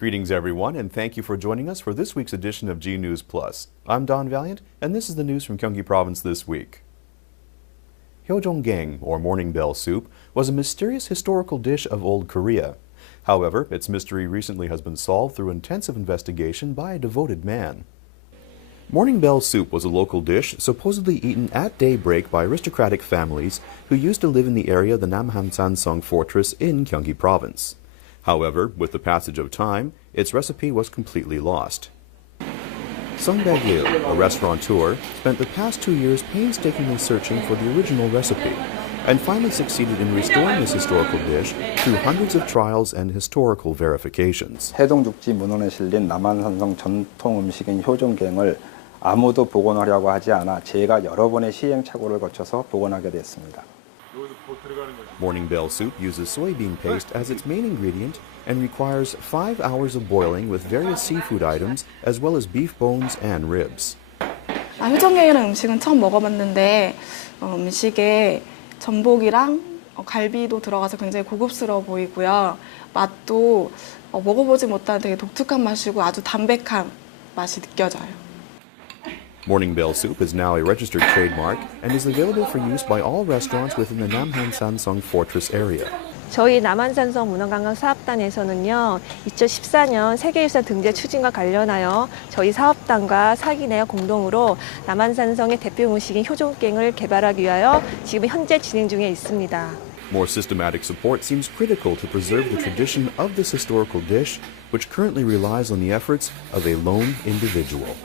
Greetings everyone, and thank you for joining us for this week's edition of G News Plus. I'm Don Valiant, and this is the news from Gyeonggi Province this week. Hyeojonggaeng, or morning bell soup, was a mysterious historical dish of old Korea. However, its mystery recently has been solved through intensive investigation by a devoted man. Morning bell soup was a local dish supposedly eaten at daybreak by aristocratic families who used to live in the area of the Namhansansong fortress in Gyeonggi Province. However, with the passage of time, its recipe was completely lost. Sung Baek-il, a restaurateur, spent the past 2 years painstakingly searching for the original recipe, and finally succeeded in restoring this historical dish through hundreds of trials and historical verifications. 해동죽지 문헌에 실린 남한산성 전통 음식인 효종갱을 아무도 복원하려고 하지 않아 제가 여러 번의 시행착오를 거쳐서 복원하게 됐습니다. Morning bell soup uses soybean paste as its main ingredient and requires 5 hours of boiling with various seafood items as well as beef bones and ribs. 효종갱이라는 음식은 처음 먹어봤는데 음식에 전복이랑 갈비도 들어가서 굉장히 고급스러워 보이고요. 맛도 먹어보지 못한 되게 독특한 맛이고 아주 담백한 맛이 느껴져요. Morning bell soup is now a registered trademark and is available for use by all restaurants within the Namhansansong fortress area. 저희 남한산성 문화관광사업단에서는요, 2014년 세계유산 등재 추진과 관련하여 저희 사업단과 사기내와 공동으로 남한산성의 대표 음식인 효종갱을 개발하기 위하여 지금 현재 진행 중에 있습니다. More systematic support seems critical to preserve the tradition of this historical dish, which currently relies on the efforts of a lone individual.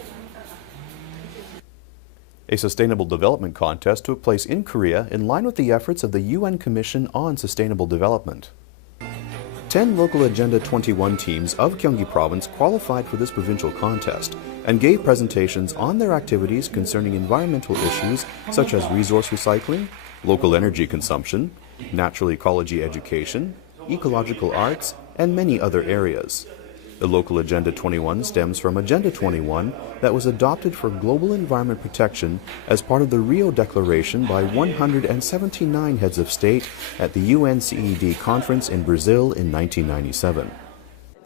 A sustainable development contest took place in Korea in line with the efforts of the UN Commission on Sustainable Development. 10 local Agenda 21 teams of Gyeonggi Province qualified for this provincial contest and gave presentations on their activities concerning environmental issues such as resource recycling, local energy consumption, natural ecology education, ecological arts, and many other areas. The local Agenda 21 stems from Agenda 21 that was adopted for global environment protection as part of the Rio Declaration by 179 heads of state at the UNCED conference in Brazil in 1997.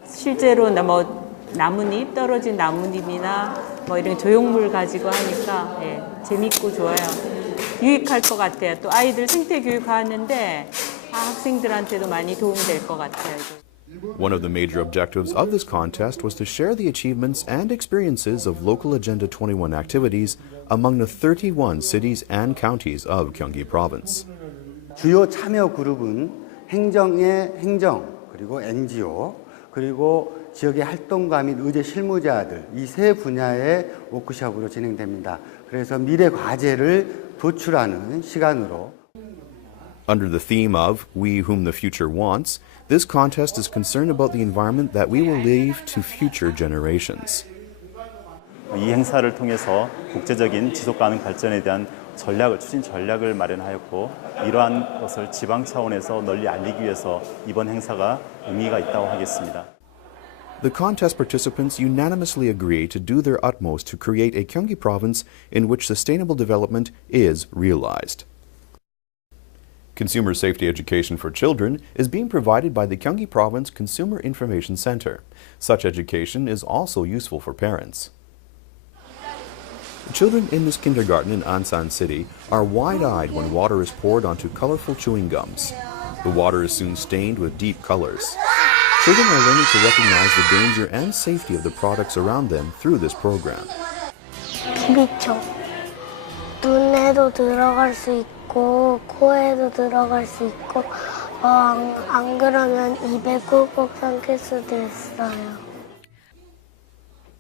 실제로 나뭇잎, 떨어진 나뭇잎이나 이런 조형물 가지고 하니까 재밌고 좋아요. 유익할 것 같아요. 또 아이들 생태 교육 하는데 학생들한테도 많이 도움될 것 같아요. One of the major objectives of this contest was to share the achievements and experiences of local Agenda 21 activities among the 31 cities and counties of Gyeonggi Province. 주요 참여 그룹은 행정의 행정, 그리고 NGO, 그리고 지역의 활동가 및 의제 실무자들 이 세 분야의 워크숍으로 진행됩니다. 그래서 미래 과제를 도출하는 시간으로 Under the theme of We Whom the Future Wants, this contest is concerned about the environment that we will leave to future generations. 이 행사를 통해서 국제적인 지속가능 발전에 대한 추진 전략을 마련하였고 이러한 것을 지방 차원에서 널리 알리기 위해서 이번 행사가 의미가 있다고 하겠습니다. The contest participants unanimously agree to do their utmost to create a Gyeonggi province in which sustainable development is realized. Consumer safety education for children is being provided by the Gyeonggi Province Consumer Information Center. Such education is also useful for parents. Children in this kindergarten in Ansan City are wide-eyed when water is poured onto colorful chewing gums. The water is soon stained with deep colors. Children are learning to recognize the danger and safety of the products around them through this program. 미쳐. 눈에도 들어갈 수 있고 코에도 들어갈 수 있고 안 그러면 입에 꾹꾹 삼킬 수도 있어요.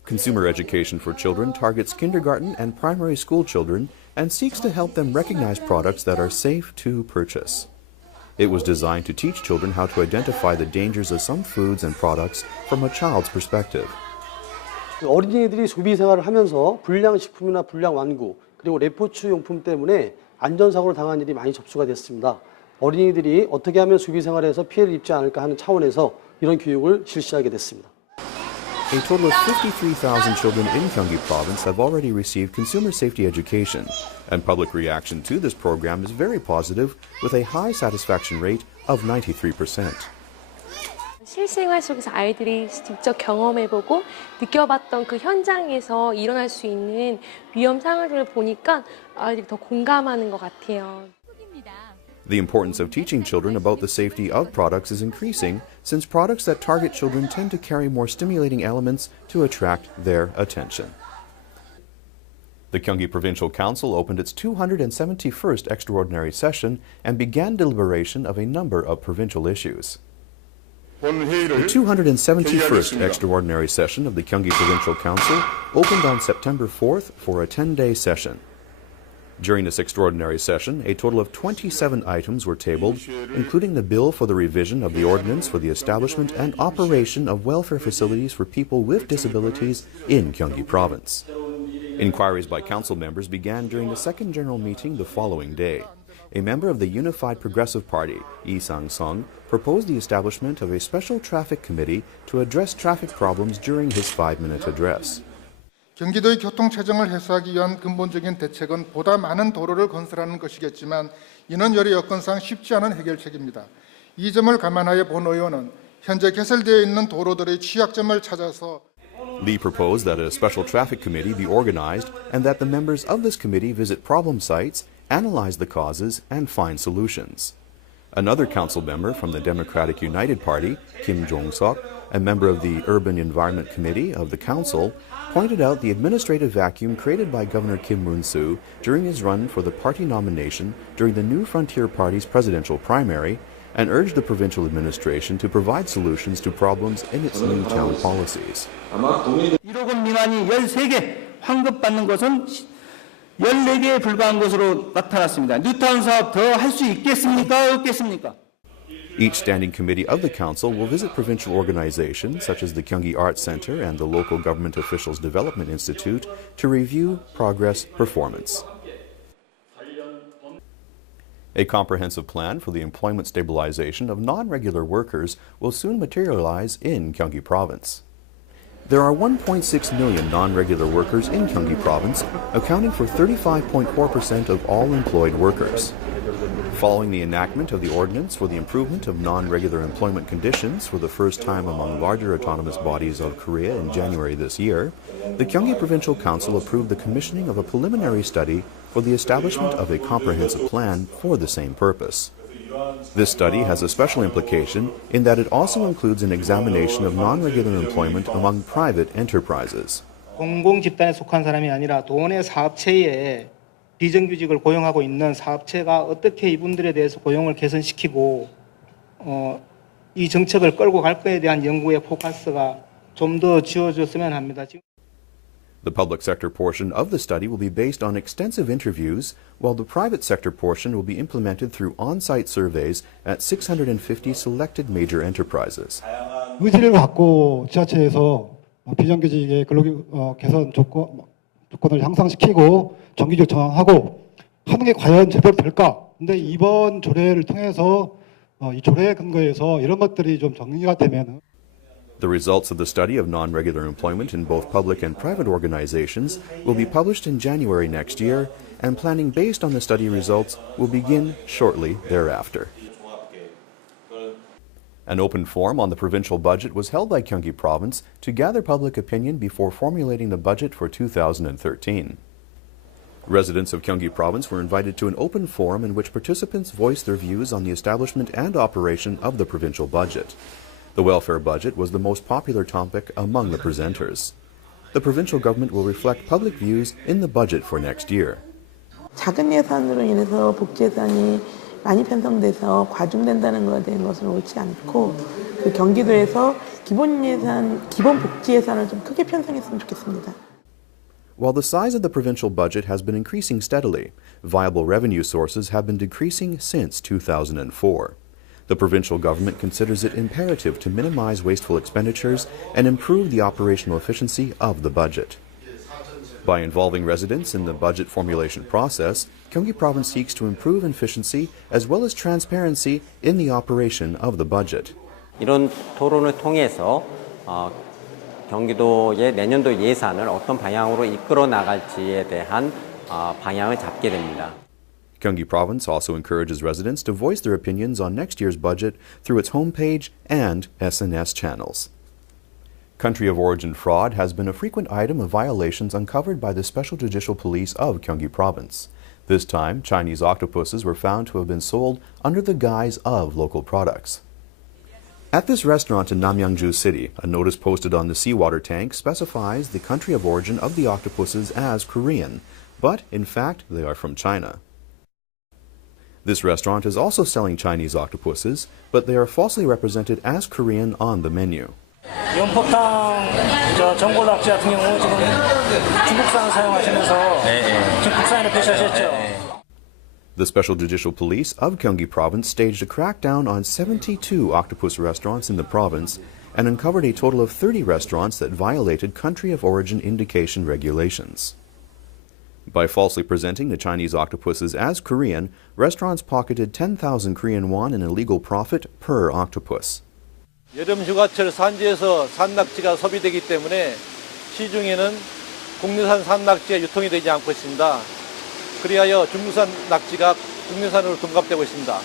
Consumer education for children targets kindergarten and primary school children and seeks to help them recognize products that are safe to purchase. It was designed to teach children how to identify the dangers of some foods and products from a child's perspective. 어린이들이 소비 생활을 하면서 불량식품이나 불량 완구 그리고 레포츠 용품 때문에 안전사고를 당한 일이 많이 접수가 됐습니다. 어린이들이 어떻게 하면 소비 생활에서 피해를 입지 않을까 하는 차원에서 이런 교육을 실시하게 됐습니다. A total of 53,000 children in Gyeonggi Province have already received consumer safety education, and public reaction to this program is very positive with a high satisfaction rate of 93%. 실생활 속에서 아이들이 직접 경험해보고 느껴봤던 그 현장에서 일어날 수 있는 위험 상황들을 보니까 아이들이 더 공감하는 것 같아요. The importance of teaching children about the safety of products is increasing since products that target children tend to carry more stimulating elements to attract their attention. The Gyeonggi Provincial Council opened its 271st extraordinary session and began deliberation of a number of provincial issues. The 271st extraordinary session of the Gyeonggi Provincial Council opened on September 4th for a 10-day session. During this extraordinary session, a total of 27 items were tabled, including the bill for the revision of the ordinance for the establishment and operation of welfare facilities for people with disabilities in Gyeonggi Province. Inquiries by council members began during the second general meeting the following day. A member of the Unified Progressive Party, Lee Sang-sung, proposed the establishment of a special traffic committee to address traffic problems during his 5-minute address. 경기도의 교통 체증을 해소하기 위한 근본적인 대책은 보다 많은 도로를 건설하는 것이겠지만 인원 여러 여건상 쉽지 않은 해결책입니다. 이 점을 감안하여 본 의원은 현재 개설되어 있는 도로들의 취약점을 찾아서 Lee proposed that a special traffic committee be organized and that the members of this committee visit problem sites, analyze the causes, and find solutions. Another council member from the Democratic United Party, Kim Jong-seok, a member of the Urban Environment Committee of the Council, pointed out the administrative vacuum created by Governor Kim Moon-soo during his run for the party nomination during the New Frontier Party's presidential primary and urged the provincial administration to provide solutions to problems in its new town policies. 1억 원 미만이 13개 환급받는 것은 14개에 불과한 것으로 나타났습니다. 뉴타운 사업 더 할 수 있겠습니까? 없겠습니까? Each standing committee of the council will visit provincial organizations such as the Gyeonggi Arts Center and the Local Government Officials Development Institute to review progress performance. A comprehensive plan for the employment stabilization of non-regular workers will soon materialize in Gyeonggi Province. There are 1.6 million non-regular workers in Gyeonggi Province, accounting for 35.4% of all employed workers. Following the enactment of the ordinance for the improvement of non-regular employment conditions for the first time among larger autonomous bodies of Korea in January this year, the Gyeonggi Provincial Council approved the commissioning of a preliminary study for the establishment of a comprehensive plan for the same purpose. This study has a special implication in that it also includes an examination of non-regular employment among private enterprises. 공공 집단에 속한 사람이 아니라 도내 사업체에 비정규직을 고용하고 있는 사업체가 어떻게 이분들에 대해서 고용을 개선시키고 이 정책을 끌고 갈 거에 대한 연구의 포커스가 좀 더 지어졌으면 합니다. The public sector portion of the study will be based on extensive interviews, while the private sector portion will be implemented through on-site surveys at 650 selected major enterprises. 의지를 갖고 지자체에서 비정규직의 근로 개선 조건을 향상시키고 정규직 정하고 하는 게 과연 제대로 될까? 근데 이번 조례를 통해서 이 조례 근거에서 이런 것들이 좀 정리가 되면 The results of the study of non-regular employment in both public and private organizations will be published in January next year, and planning based on the study results will begin shortly thereafter. An open forum on the provincial budget was held by Gyeonggi Province to gather public opinion before formulating the budget for 2013. Residents of Gyeonggi Province were invited to an open forum in which participants voiced their views on the establishment and operation of the provincial budget. The welfare budget was the most popular topic among the presenters. The provincial government will reflect public views in the budget for next year. 작은 예산으로 인해서 복지 예산이 많이 편성돼서 과중된다는 것에 대한 것은 옳지 않고 그 경기도에서 기본 복지 예산을 좀 크게 편성했으면 좋겠습니다. While the size of the provincial budget has been increasing steadily, viable revenue sources have been decreasing since 2004. The provincial government considers it imperative to minimize wasteful expenditures and improve the operational efficiency of the budget. By involving residents in the budget formulation process, Gyeonggi Province seeks to improve efficiency as well as transparency in the operation of the budget. 이런 토론을 통해서 경기도의 내년도 예산을 어떤 방향으로 이끌어 나갈지에 대한 방향을 잡게 됩니다. Gyeonggi Province also encourages residents to voice their opinions on next year's budget through its homepage and SNS channels. Country of origin fraud has been a frequent item of violations uncovered by the Special Judicial Police of Gyeonggi Province. This time, Chinese octopuses were found to have been sold under the guise of local products. At this restaurant in Namyangju City, a notice posted on the seawater tank specifies the country of origin of the octopuses as Korean, but in fact they are from China. This restaurant is also selling Chinese octopuses, but they are falsely represented as Korean on the menu. 연포탕 전골 낙지 같은 경우 지금 중국산을 사용하시면서 지금 국산으로 표시하셨죠? The Special Judicial Police of Gyeonggi Province staged a crackdown on 72 octopus restaurants in the province and uncovered a total of 30 restaurants that violated country of origin indication regulations. By falsely presenting the Chinese octopuses as Korean, restaurants pocketed 10,000 Korean won in illegal profit per octopus. 여름 휴가철 산지에서 산낙지가 소비되기 때문에 시중에는 국내산 산낙지가 유통이 되지 않고 있습니다. 그리하여 중국산 낙지가 국내산으로 둔갑되고 있습니다.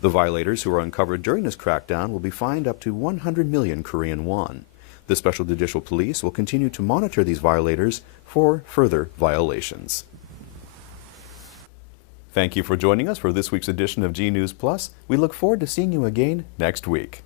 The violators who are uncovered during this crackdown will be fined up to 100 million Korean won. The Special Judicial Police will continue to monitor these violators for further violations. Thank you for joining us for this week's edition of G News Plus. We look forward to seeing you again next week.